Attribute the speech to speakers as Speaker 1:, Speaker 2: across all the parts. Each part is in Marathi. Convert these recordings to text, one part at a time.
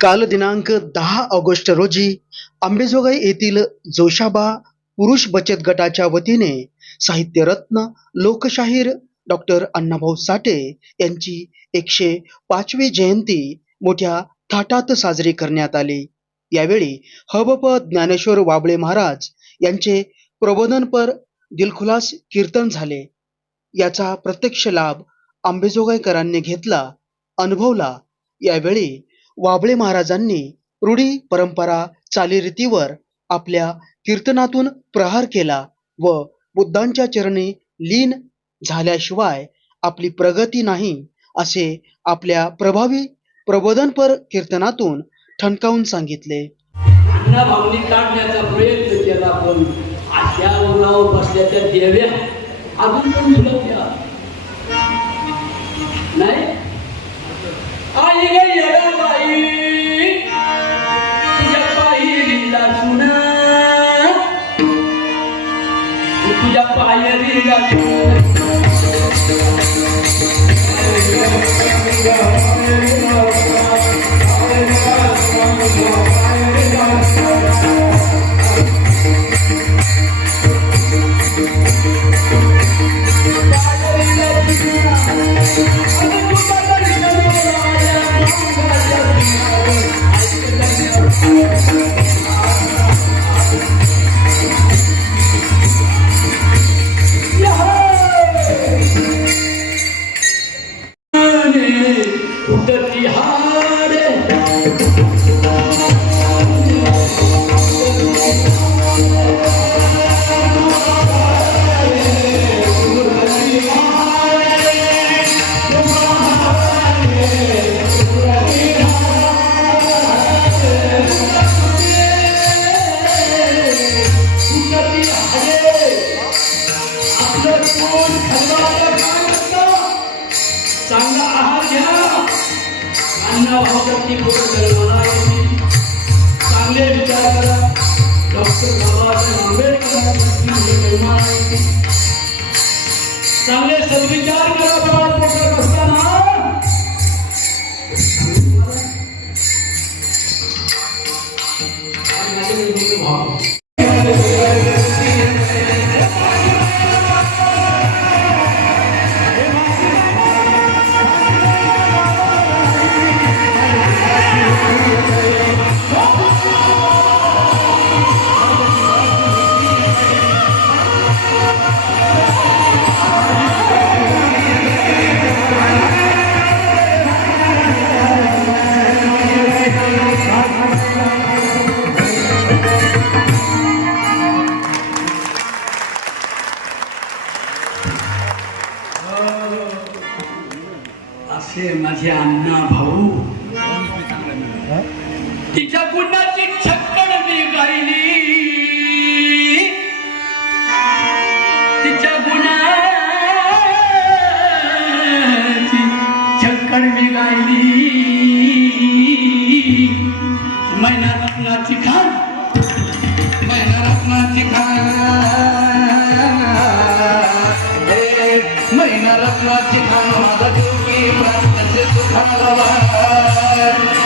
Speaker 1: काल दिनांक दहा ऑगस्ट रोजी आंबेजोगाई येथील जोशाबा पुरुष बचत गटाच्या वतीने साहित्यरत्न लोकशाहीर डॉक्टर अण्णाभाऊ साठे यांची एकशे पाचवी जयंती मोठ्या थाटात साजरी करण्यात आली. यावेळी हबप ज्ञानेश्वर वाबळे महाराज यांचे प्रबोधनपर दिलखुलास कीर्तन झाले. याचा प्रत्यक्ष लाभ आंबेजोगाईकरांनी घेतला अनुभवला. यावेळी वाबळे महाराजांनी रूढी परंपरा चालीरीतीवर आपल्या कीर्तनातून प्रहार केला व बुद्धांच्या चरणी लीन झाल्याशिवाय आपली प्रगती नाही असे आपल्या प्रभावी प्रबोधनपर कीर्तनातून ठणकावून सांगितले.
Speaker 2: भावनी काढण्याचा प्रयत्न केला पण अशा उन्हावर देव्या अजून अन्न चांगले विचार करा. डॉक्टर बाबासाहेब आंबेडकर चांगले सद्विचार करा बाळ पोटत असताना. असे माझे अण्णा भाऊ. तिच्या गुणाची छक्कड मी गायली. तिच्या गुणाची छक्कड मी गायली. मैना रत्नाची खान. मैना रत्नाची खान. मैना रत्नाची ভালোবাস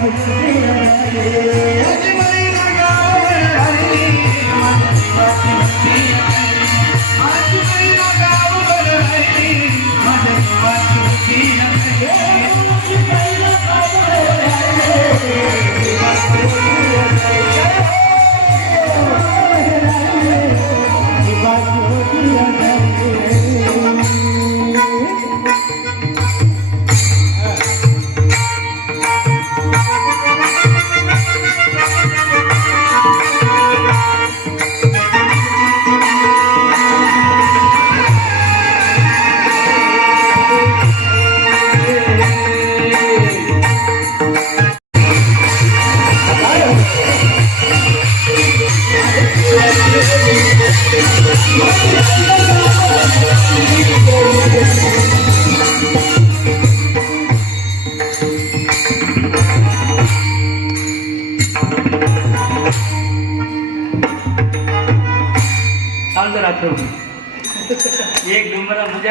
Speaker 2: Thank you. आठवली एक नंबर मजा